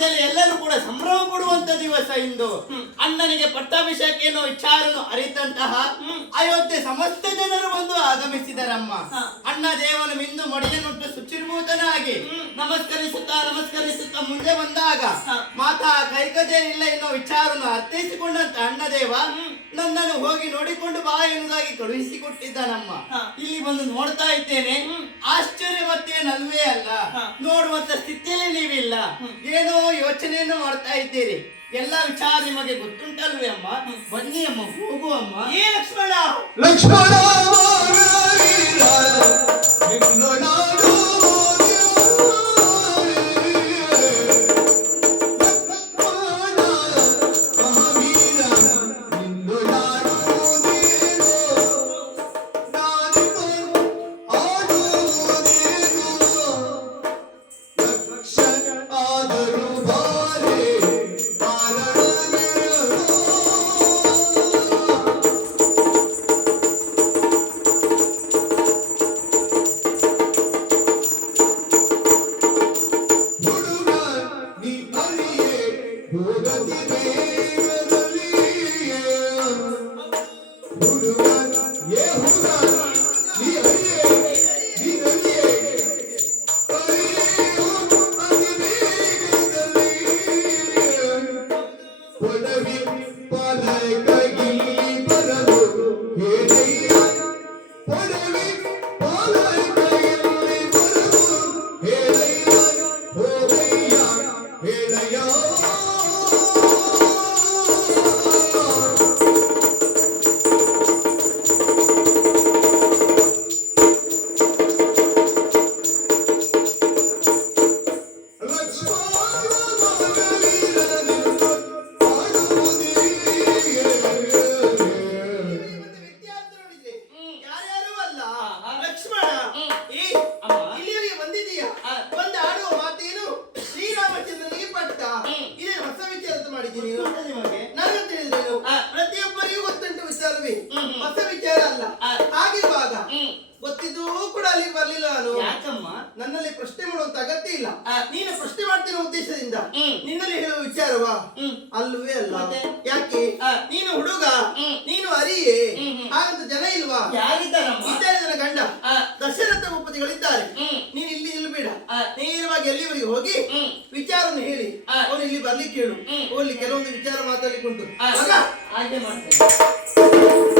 ರಾಜ್ಯದಲ್ಲಿ ಎಲ್ಲರೂ ಕೂಡ ಸಂಭ್ರಮ ಪಡುವಂತ ದಿವಸ ಇಂದು. ಅಣ್ಣನಿಗೆ ಪಟ್ಟಾಭಿಷೇಕೇನೋ ವಿಚಾರನು ಅರಿತಂತಹ ಅಯೋಧ್ಯೆ ಸಮಸ್ತ ಜನರು ಬಂದು ಆಗಮಿಸಿದರಮ್ಮ. ಅಣ್ಣ ದೇವನು ಮಿಂದು ಮಡಿಯನ್ನುಟ್ಟು ಶುಚಿರ್ಭೂತನಾಗಿ ನಮಸ್ಕರಿಸುತ್ತಾ ಮುಂದೆ ಬಂದಾಗ ಮಾತಾ ಕೈಕದೇನಿಲ್ಲ ಎನ್ನುವ ವಿಚಾರವನ್ನು ಅರ್ಥೈಸಿಕೊಂಡಂತ ಅಣ್ಣ ದೇವ ನನ್ನನ್ನು ಹೋಗಿ ನೋಡಿಕೊಂಡು ಬಾ ಎನ್ನುವುದಾಗಿ ಕಳುಹಿಸಿಕೊಟ್ಟಿದ್ದಾನಮ್ಮ. ಇಲ್ಲಿ ಬಂದು ನೋಡ್ತಾ ಇದ್ದೇನೆ, ಆಶ್ಚರ್ಯವತ್ತೇನಲ್ವೇ ಅಲ್ಲ, ನೋಡುವಂತ ಸ್ಥಿತಿಯಲ್ಲಿ ನೀವಿಲ್ಲ, ಏನೋ ಯೋಚನೆಯನ್ನು ಮಾಡ್ತಾ ಇದ್ದೀರಿ. ಎಲ್ಲ ವಿಚಾರ ನಿಮಗೆ ಗೊತ್ತುಂಟಲ್ವೇ ಅಮ್ಮ? ಬನ್ನಿ ಅಮ್ಮ, ಹೋಗುವಮ್ಮ. ಏ ಲಕ್ಷ್ಮಣ ಲಕ್ಷ್ಮಣ ಪ್ರತಿಯೊಬ್ಬರಿಗೂ ಗೊತ್ತುಂಟು ವಿಚಾರವೇ, ಹೊಸ ವಿಚಾರ ಅಲ್ಲ. ಹಾಗಿರುವಾಗ ಗೊತ್ತಿದ್ದೂ ಕೂಡ ಅಲ್ಲಿ ಬರ್ಲಿಲ್ಲ ನಾನು. ಯಾಕಮ್ಮ? ನನ್ನಲ್ಲಿ ಪ್ರಶ್ನೆ ಮಾಡುವಂತ ಅಗತ್ಯ ಇಲ್ಲ. ನೀನು ಪ್ರಶ್ನೆ ಮಾಡ್ತಿರೋ ಉದ್ದೇಶದಿಂದ ನಿನ್ನಲ್ಲಿ ಹೇಳುವ ವಿಚಾರವಾ? ಅಲ್ವೇ ಅಲ್ಲ. ಯಾಕೆ? ನೀನು ಹುಡುಗ, ನೀನು ಅರಿಯೇ, ಹಾಗಂತ ಜನ ಇಲ್ವಾ? ಇದ್ದಾರೆ ನನ್ನ ಗಂಡ ದಶರಥ ಭೂಪತಿಗಳಿದ್ದಾರೆ. ನೀನು ಇಲ್ಲಿ ನಿಲ್ಬೇಡ, ನೇರವಾಗಿ ಎಲ್ಲಿವರೆಗೆ ಹೋಗಿ ವಿಚಾರವನ್ನು ಹೇಳಿ ಅವನು ಇಲ್ಲಿ ಬರ್ಲಿಕ್ಕೆ ಹೇಳು. ಹೋಗ್ಲಿ, ಕೆಲವೊಂದು ವಿಚಾರ ಮಾತಾಡ್ಲಿಕ್ಕೆ ಉಂಟು. ಹಾಗೆ ಮಾಡ್ತೇನೆ.